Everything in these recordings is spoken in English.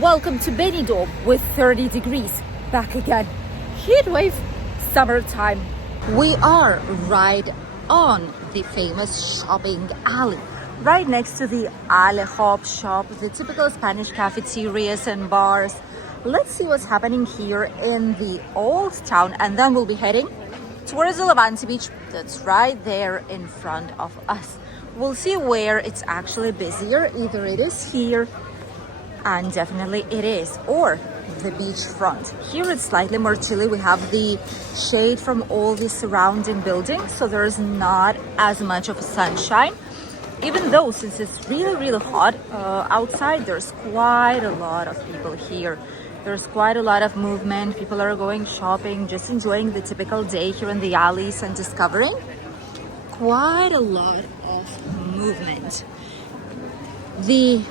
Welcome to Benidorm with 30 degrees. Back again. Heatwave, summertime. We are right on the famous shopping alley. Right next to the Alejop shop, the typical Spanish cafeterias and bars. Let's see what's happening here in the old town, and then we'll be heading towards the Levante Beach that's right there in front of us. We'll see where it's actually busier. Either it is here, and definitely it is, or the beach front. Here it's slightly more chilly. We have the shade from all the surrounding buildings, so there's not as much of sunshine. Even though, since it's really hot outside, there's quite a lot of people here. There's quite a lot of movement. People are going shopping, just enjoying the typical day here in the alleys and discovering quite a lot of movement. The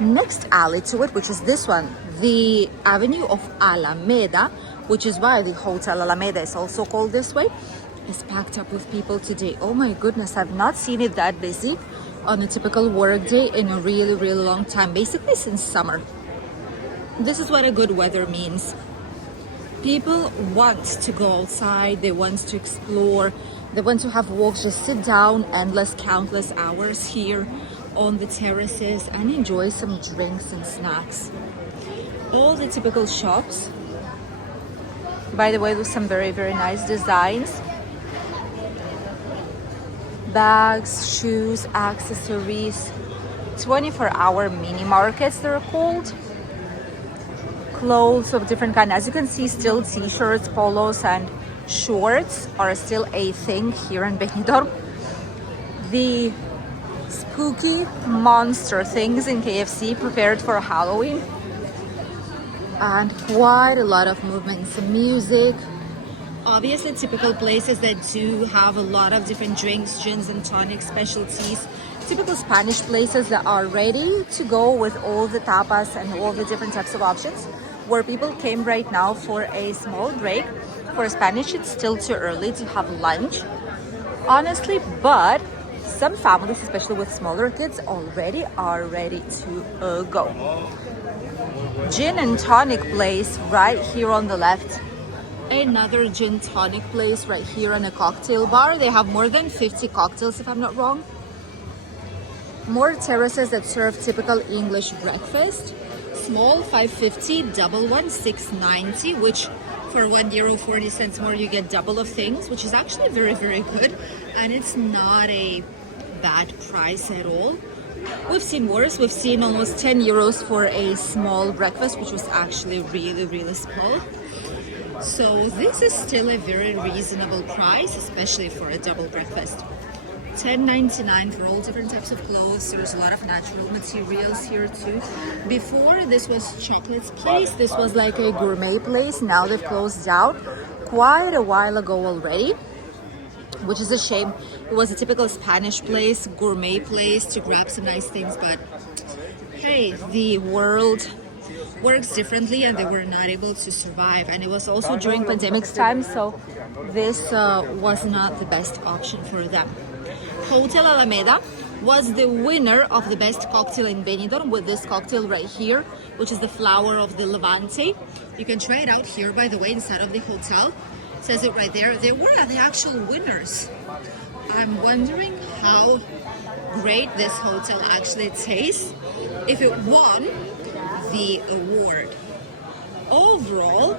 next alley to it, which is this one, the Avenue of Alameda, which is why the Hotel Alameda is also called this way, is packed up with people today. Oh my goodness, I've not seen it that busy on a typical work day in a really long time, basically since summer. This is what a good weather means. People want to go outside, they want to explore, they want to have walks, just sit down endless, countless hours here on the terraces and enjoy some drinks and snacks. All the typical shops, by the way, with some very nice designs. Bags, shoes, accessories, 24-hour mini markets they're called. Clothes of different kinds. As you can see, still t-shirts, polos and shorts are still a thing here in Benidorm. The spooky monster things in KFC prepared for Halloween, and quite a lot of movement, some music. Obviously typical places that do have a lot of different drinks, gins and tonics, specialties, typical Spanish places that are ready to go with all the tapas and all the different types of options, where people came right now for a small break. For Spanish, it's still too early to have lunch, honestly, but some families, especially with smaller kids, already are ready to go. Gin and tonic place right here on the left. Another gin tonic place right here and a cocktail bar. They have more than 50 cocktails, if I'm not wrong. More terraces that serve typical English breakfast. Small, $5.50, double one, $6.90, which for €1.40 more you get double of things, which is actually very good, and it's not a bad price at all. We've seen worse. We've seen almost €10 for a small breakfast, which was actually really small. So this is still a very reasonable price, especially for a double breakfast. $10.99 for all different types of clothes. There's a lot of natural materials here too. Before, this was Chocolate's place. This was like a gourmet place. Now they've closed down quite a while ago already, which is a shame. It was a typical Spanish place, gourmet place to grab some nice things, but hey, the world works differently and they were not able to survive. And it was also during pandemic time, so this was not the best option for them. Hotel Alameda was the winner of the best cocktail in Benidorm with this cocktail right here, which is the flower of the Levante. You can try it out here, by the way, inside of the hotel. It says it right there. They were the actual winners. I'm wondering how great this hotel actually tastes if it won the award. Overall,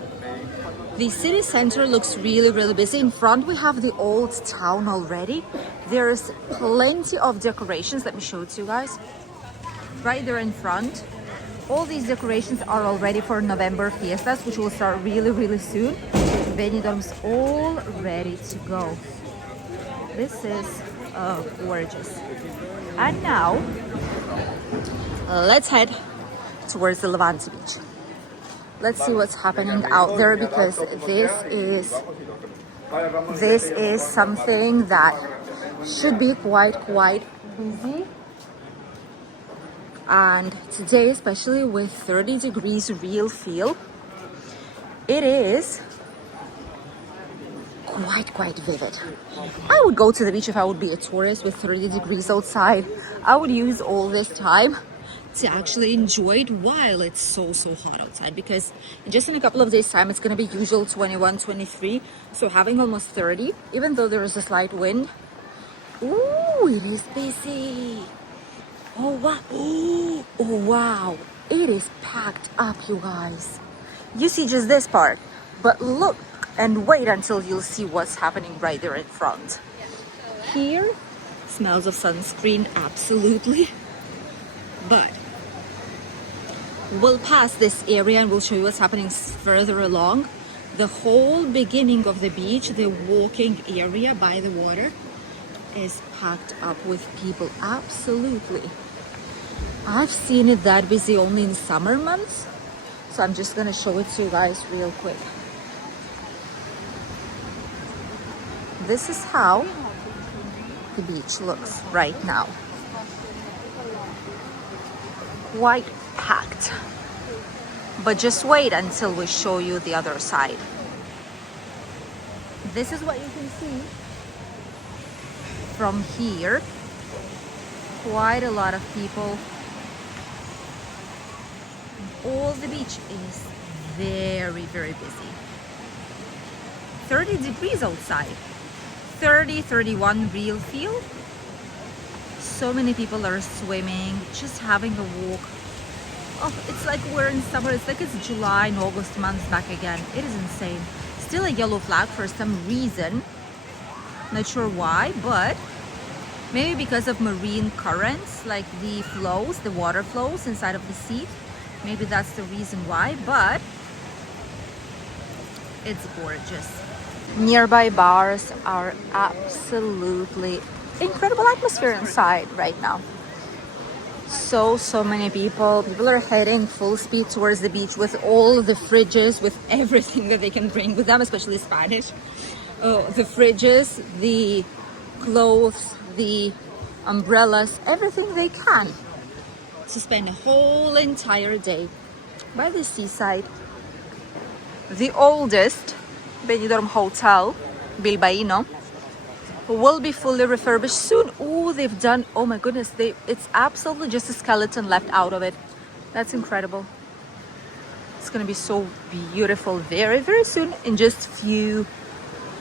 the city center looks really busy. In front we have the old town already. There's plenty of decorations. Let me show it to you guys. Right there in front. All these decorations are already for November fiestas, which will start really soon. Benidorm's all ready to go. This is gorgeous. And now, let's head towards the Levante Beach. Let's see what's happening out there, because this is something that should be quite busy. And today, especially with 30 degrees real feel, it is quite vivid. I would go to the beach if I would be a tourist with 30 degrees outside. I would use all this time to actually enjoy it while it's so hot outside, because just in a couple of days time it's going to be usual 21, 23, so having almost 30, even though there is a slight wind. Ooh, it is busy. Oh wow. Oh wow, it is packed up, you guys. You see just this part, but look and wait until you'll see what's happening right there in front. Here smells of sunscreen, absolutely, but we'll pass this area and we'll show you what's happening further along. The whole beginning of the beach, the walking area by the water, is packed up with people, absolutely. I've seen it that busy only in summer months, so I'm just gonna show it to you guys real quick. This is how the beach looks right now. Quite packed, but just wait until we show you the other side. This is what you can see from here. Quite a lot of people. All the beach is very busy. 30 degrees outside, 30, 31 real feel. So many people are swimming, just having a walk. Oh, it's like we're in summer. It's like it's July and August months back again. It is insane. Still a yellow flag for some reason. Not sure why, but maybe because of marine currents, like the flows, the water flows inside of the sea. Maybe that's the reason why, but it's gorgeous. Nearby bars are absolutely incredible atmosphere inside right now. So many people. People are heading full speed towards the beach with all the fridges, with everything that they can bring with them, especially Spanish. Oh, the fridges, the clothes, the umbrellas, everything they can, to spend a whole entire day by the seaside. The oldest Benidorm hotel, Bilbaíno, will be fully refurbished soon. Oh, they've done, oh my goodness, it's absolutely just a skeleton left out of it. That's incredible. It's gonna be so beautiful very soon, in just few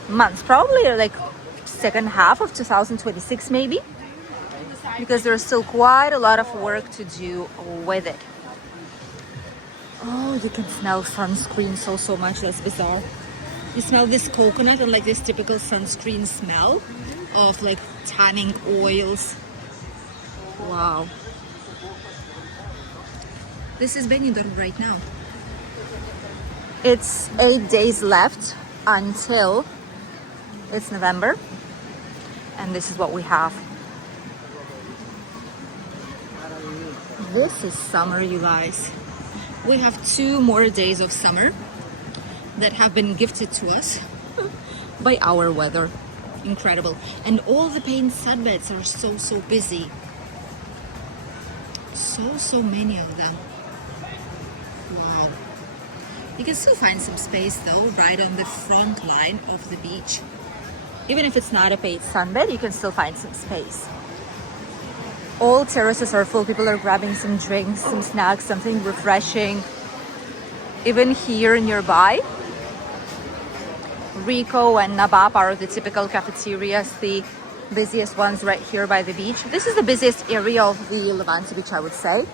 months, probably like second half of 2026 maybe, because there's still quite a lot of work to do with it. Oh, you can smell sunscreen so much. That's bizarre. You smell this coconut and like this typical sunscreen smell of like tanning oils. Wow. This is Benidorm right now. It's 8 days left until it's November, and this is what we have. This is summer, you guys. We have 2 more days of summer that have been gifted to us by our weather. Incredible. And all the paint sunbeds are so busy. So many of them. Wow. You can still find some space though, right on the front line of the beach. Even if it's not a paid sunbed, you can still find some space. All terraces are full. People are grabbing some drinks, some snacks, something refreshing. Even here nearby, Rico and Nabab are the typical cafeterias, the busiest ones right here by the beach. This is the busiest area of the Levante Beach, I would say.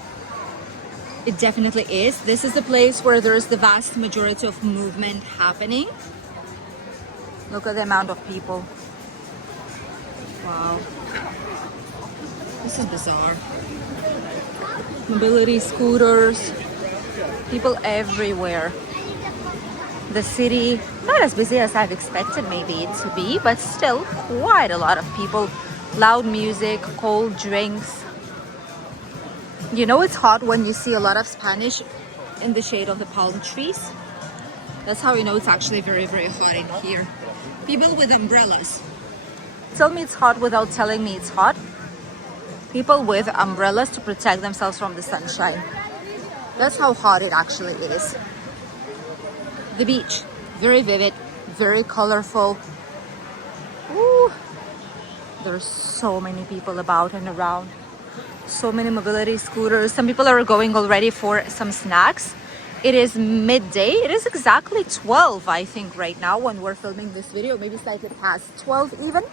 It definitely is. This is the place where there is the vast majority of movement happening. Look at the amount of people. Wow. This is bizarre. Mobility scooters, people everywhere. The city, not as busy as I've expected maybe it to be, but still quite a lot of people. Loud music, cold drinks. You know it's hot when you see a lot of Spanish in the shade of the palm trees. That's how you know it's actually very hot in here. People with umbrellas. Tell me it's hot without telling me it's hot. People with umbrellas to protect themselves from the sunshine. That's how hot it actually is. The beach, very vivid, very colorful. Ooh, there's so many people about and around. So many mobility scooters. Some people are going already for some snacks. It is midday. It is exactly 12, I think, right now when we're filming this video. Maybe slightly past 12 even.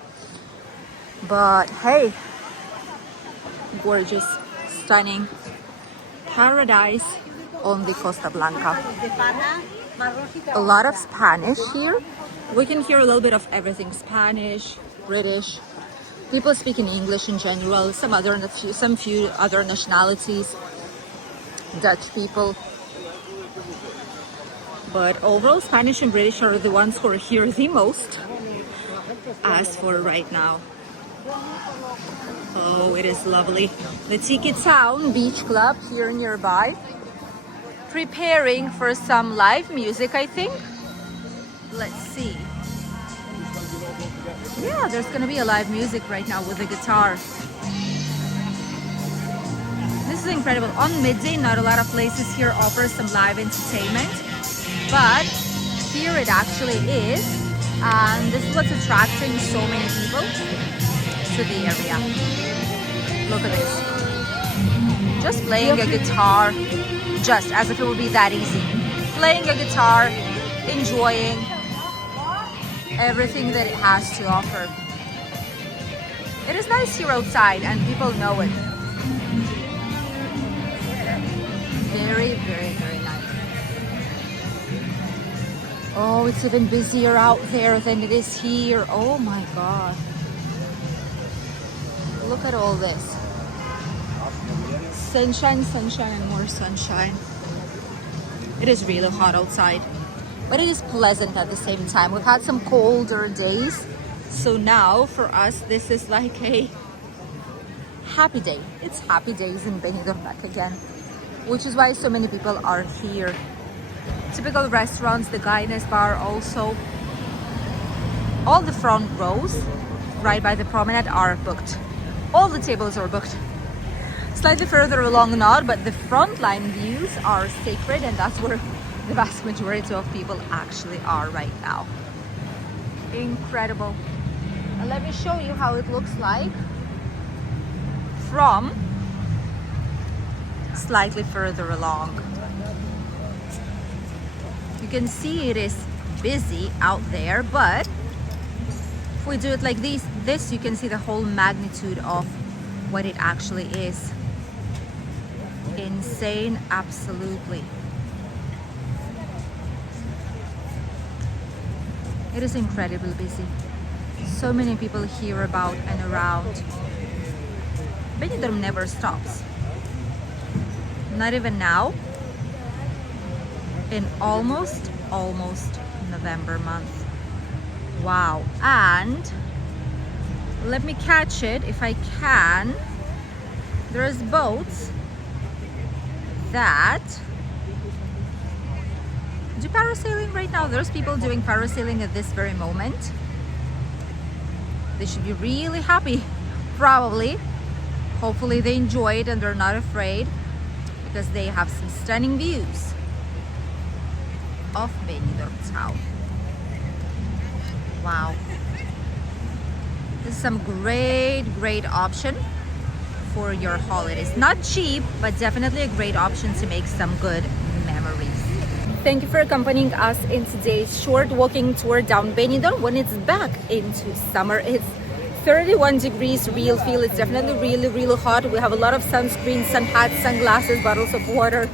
But hey, gorgeous, stunning paradise on the Costa Blanca. A lot of Spanish here. We can hear a little bit of everything: Spanish, British, people speaking English in general, some few other nationalities, Dutch people. But overall, Spanish and British are the ones who are here the most. As for right now, oh, it is lovely. The Tiki Town Beach Club here nearby, preparing for some live music, I think. Let's see. Yeah, there's gonna be a live music right now with a guitar. This is incredible. On midday, not a lot of places here offer some live entertainment, but here it actually is. And this is what's attracting so many people to the area. Look at this. Just playing a guitar, just as if it would be that easy. Playing a guitar, enjoying everything that it has to offer. It is nice here outside and people know it. Very, very, very nice. Oh, it's even busier out there than it is here. Oh my God. Look at all this. Sunshine, sunshine, and more sunshine. It is really hot outside, but it is pleasant at the same time. We've had some colder days, so now for us this is like a happy day. It's happy days in Benidorm back again, which is why so many people are here. Typical restaurants, the Guinness bar also. All the front rows right by the promenade are booked. All the tables are booked. Slightly further along not, but the frontline views are sacred, and that's where the vast majority of people actually are right now. Incredible. And let me show you how it looks like from slightly further along. You can see it is busy out there, but if we do it like this, you can see the whole magnitude of what it actually is. Insane, absolutely. It is incredibly busy. So many people here about and around. Benidorm never stops. Not even now. In almost November month. Wow. And let me catch it if I can. There's boats that do parasailing right now. There's people doing parasailing at this very moment. They should be really happy, probably. Hopefully they enjoy it and they're not afraid, because they have some stunning views of Benidorm town. Wow. This is some great option for your holidays. Not cheap, but definitely a great option to make some good memories. Thank you for accompanying us in today's short walking tour down Benidorm. When it's back into summer, it's 31 degrees real feel. It's definitely really hot. We have a lot of sunscreen, sun hats, sunglasses, bottles of water.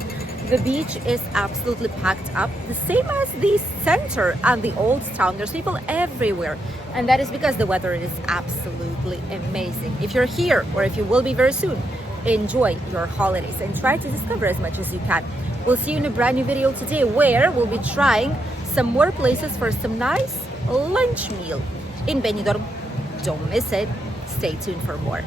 The beach is absolutely packed up, the same as the center and the old town. There's people everywhere, and that is because the weather is absolutely amazing. If you're here, or if you will be very soon, enjoy your holidays and try to discover as much as you can. We'll see you in a brand new video today, where we'll be trying some more places for some nice lunch meal in Benidorm. Don't miss it. Stay tuned for more.